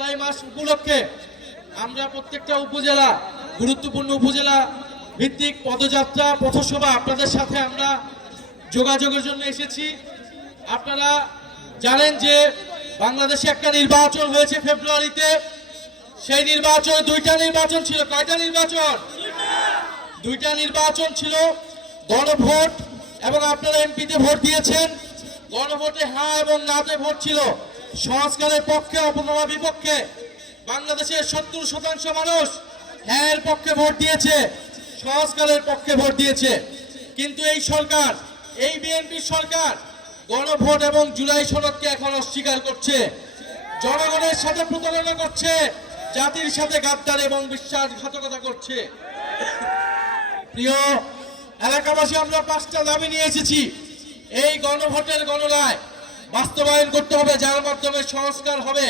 জুলাই মাস উপলক্ষে আমরা প্রত্যেকটা উপজেলা, গুরুত্বপূর্ণ উপজেলা ভিত্তিক পদযাত্রা, পথসভা আপনাদের সাথে আমরা যোগাযোগের জন্য এসেছি। আপনারা জানেন যে বাংলাদেশে একটা নির্বাচন হয়েছে ফেব্রুয়ারিতে। সেই নির্বাচনে দুইটা নির্বাচন ছিল। কয়টা নির্বাচন? দুইটা নির্বাচন ছিল, গণভোট এবং আপনারা এমপিতে ভোট দিয়েছেন। গণভোটে হ্যাঁ এবং নাতে ভোট ছিল। সংস্কারের পক্ষে অথবা বিপক্ষে বাংলাদেশের 70% মানুষ হ্যাঁ এর পক্ষে ভোট দিয়েছে, সংস্কারের পক্ষে ভোট দিয়েছে। কিন্তু এই সরকার, এই বিএনপি সরকার গণভোট এবং জুলাই সনদকে এখন অস্বীকার করছে, জনগণের সাথে প্রতারণা করছে, জাতির সাথে গাদ্দার এবং বিশ্বাসঘাতকতা করছে। প্রিয় এলাকাবাসী, আমরা 5টা দাবি নিয়ে এসেছি। এই গণভোটের গণরায় বাস্তবায়ন করতে হবে, যার মাধ্যমে সংস্কার হবে,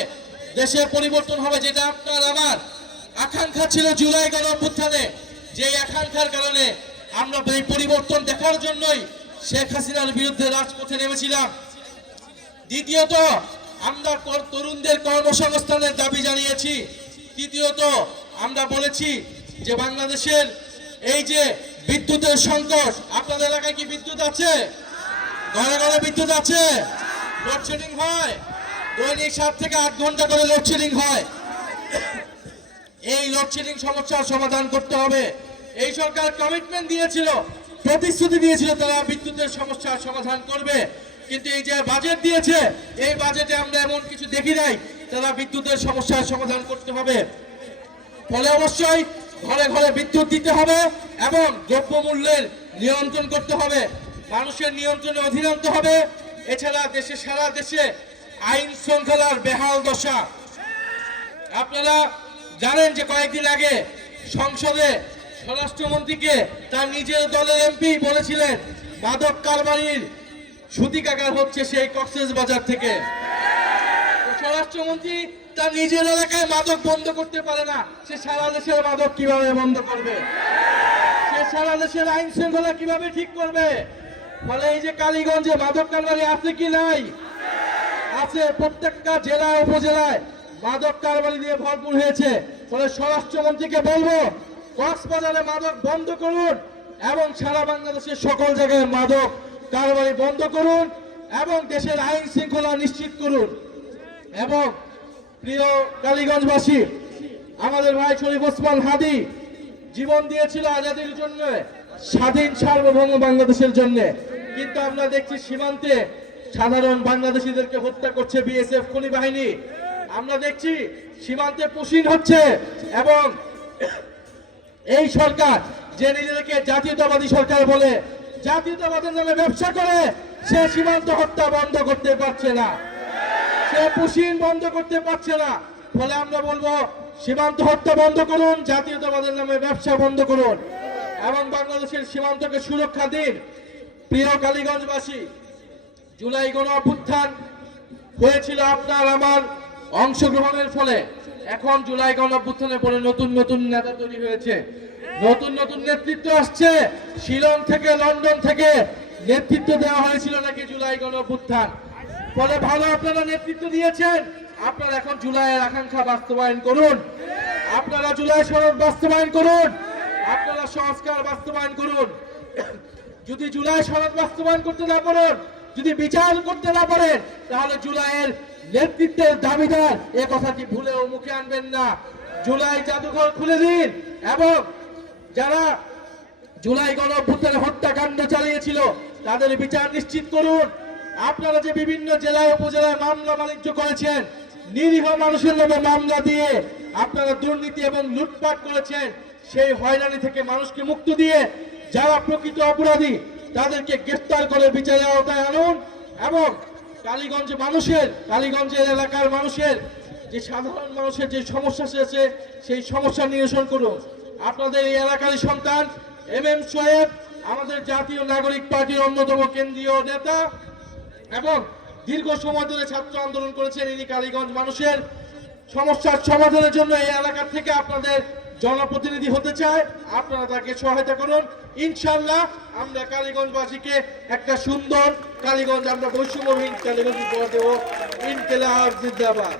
দেশের পরিবর্তন হবে, যেটা আপনার আমার আকাঙ্ক্ষা ছিল জুলাই গণঅভ্যুত্থানে। যে আকাঙ্ক্ষার কারণে আমরা এই পরিবর্তন দেখার জন্যই শেখ হাসিনার বিরুদ্ধে রাজপথে নেমেছিলাম। দ্বিতীয়ত, আমরা তরুণদের কর্মসংস্থানের দাবি জানিয়েছি। তৃতীয়ত, আমরা বলেছি যে বাংলাদেশের এই যে বিদ্যুতের সংকট, আপনাদের এলাকায় কি বিদ্যুৎ আছে? ঘরে ঘরে বিদ্যুৎ আছে? লোডশেডিং হয়, দৈনিক 7 থেকে 8 ঘন্টা করে লোডশেডিং হয়। এই লোডশেডিং সমস্যার সমাধান করতে হবে। এই সরকার কমিটমেন্ট দিয়েছিল, প্রতিশ্রুতি দিয়েছিল তারা বিদ্যুতের সমস্যার সমাধান করবে, কিন্তু এই যে বাজেট দিয়েছে, এই বাজেটে আমরা এমন কিছু দেখি নাই তারা বিদ্যুতের সমস্যার সমাধান করতে হবে। ফলে অবশ্যই ঘরে ঘরে বিদ্যুৎ দিতে হবে এবং দ্রব্যমূল্যের নিয়ন্ত্রণ করতে হবে, মানুষের নিয়ন্ত্রণে অধীন আনতে হবে। এছাড়া দেশে, সারা দেশে আইন শৃঙ্খলার বেহাল দশা। আপনারা জানেন যে কয়েকদিন আগে সংসদে স্বরাষ্ট্রমন্ত্রীকে তার নিজের দলের এমপি বলেছিলেন মাদক কারবারির সূতিকাগার হচ্ছে সেই কক্সবাজার থেকে। স্বরাষ্ট্রমন্ত্রী তার নিজের এলাকায় মাদক বন্ধ করতে পারে না, সে সারা দেশের মাদক কিভাবে বন্ধ করবে? সে সারা দেশের আইন শৃঙ্খলা কিভাবে ঠিক করবে? ফলে এই যে কালীগঞ্জে মাদক কারবারি আছে কি নাই? আছে। প্রত্যেকটা জেলা উপজেলায় মাদক কারবারি দিয়ে ভরপুর হয়েছে। ফলে স্বরাষ্ট্রমন্ত্রীকে বলবো কক্সবাজারে মাদক বন্ধ করুন এবং সারা বাংলাদেশের সকল জায়গায় মাদক কারবারি বন্ধ করুন এবং দেশের আইন শৃঙ্খলা নিশ্চিত করুন। এবং প্রিয় কালীগঞ্জবাসী, আমাদের ভাই শরীফ ওসমান হাদি জীবন দিয়েছিল আজাদির জন্য, স্বাধীন সার্বভৌম বাংলাদেশের জন্য। কিন্তু আমরা দেখছি সীমান্তে সাধারণ বাংলাদেশিদেরকে হত্যা করছে বিএসএফ খনি বাহিনী। আমরা দেখছি সীমান্তে পুশিং হচ্ছে এবং এই সরকার যে নিজেদেরকে জাতীয়তাবাদী সরকার বলে, জাতীয়তাবাদের নামে ব্যবসা করে, সে সীমান্ত হত্যা বন্ধ করতে পারছে না, সে পুশিং বন্ধ করতে পারছে না। ফলে আমরা বলবো সীমান্ত হত্যা বন্ধ করুন, জাতীয়তাবাদের নামে ব্যবসা বন্ধ করুন এবং বাংলাদেশের সীমান্তকে সুরক্ষা দিন। প্রিয় কালীগঞ্জবাসী, জুলাই গণঅভ্যুত্থান হয়েছিল আপনার আমার অংশগ্রহণের ফলে। এখন জুলাই গণঅভ্যুত্থানের পরে নতুন নতুন নেতা তৈরি হয়েছে, নতুন নতুন নেতৃত্ব আসছে। শিলং থেকে, লন্ডন থেকে নেতৃত্ব দেওয়া হয়েছিল নাকি জুলাই গণঅভ্যুত্থান। ফলে ভালো আপনারা নেতৃত্ব দিয়েছেন। আপনারা এখন জুলাইয়ের আকাঙ্ক্ষা বাস্তবায়ন করুন, আপনারা জুলাই সনদ বাস্তবায়ন করুন, আপনারা সংস্কার বাস্তবায়ন করুন। যদি জুলাই সনদ বাস্তবায়ন করতে না পারেন, যদি বিচার করতে না পারেন, তাহলে জুলাইয়ের নেতৃত্বের দাবিদার এ কথাটি ভুলেও মুখে আনবেন না। জুলাই জাদুঘর খুলে দিন এবং যারা জুলাই গণঅভ্যুত্থানে হত্যাকাণ্ড চালিয়েছিল তাদের বিচার নিশ্চিত করুন। আপনারা যে বিভিন্ন জেলায় উপজেলায় মামলা বাণিজ্য করেছেন, নিরীহ মানুষের নামে মামলা দিয়ে আপনারা দুর্নীতি এবং লুটপাট করেছেন, সেই হয়রানি থেকে মানুষকে মুক্ত দিয়ে যারা প্রকৃত অপরাধী তাদেরকে গ্রেফতার করে বিচারের আওতায় আনুন এবং কালীগঞ্জের এলাকার মানুষের যে সাধারণ মানুষের যে সমস্যা আছে সেই সমস্যা নিরসন করুন। আপনাদের এই এলাকারই সন্তান MM সোহেব আমাদের জাতীয় নাগরিক পার্টির অন্যতম কেন্দ্রীয় নেতা এবং দীর্ঘ সময় ধরে ছাত্র আন্দোলন করেছেন। ইনি কালীগঞ্জ মানুষের সমস্যার সমাধানের জন্য এই এলাকা থেকে আপনাদের জনপ্রতিনিধি হতে চায়। আপনারা তাকে সহায়তা করুন। ইনশাআল্লাহ আমরা কালীগঞ্জবাসীকে একটা সুন্দর কালীগঞ্জ, আমরা বৈষম্যহীন কালীগঞ্জ উপহার দেব। ইনকিলাব জিন্দাবাদ।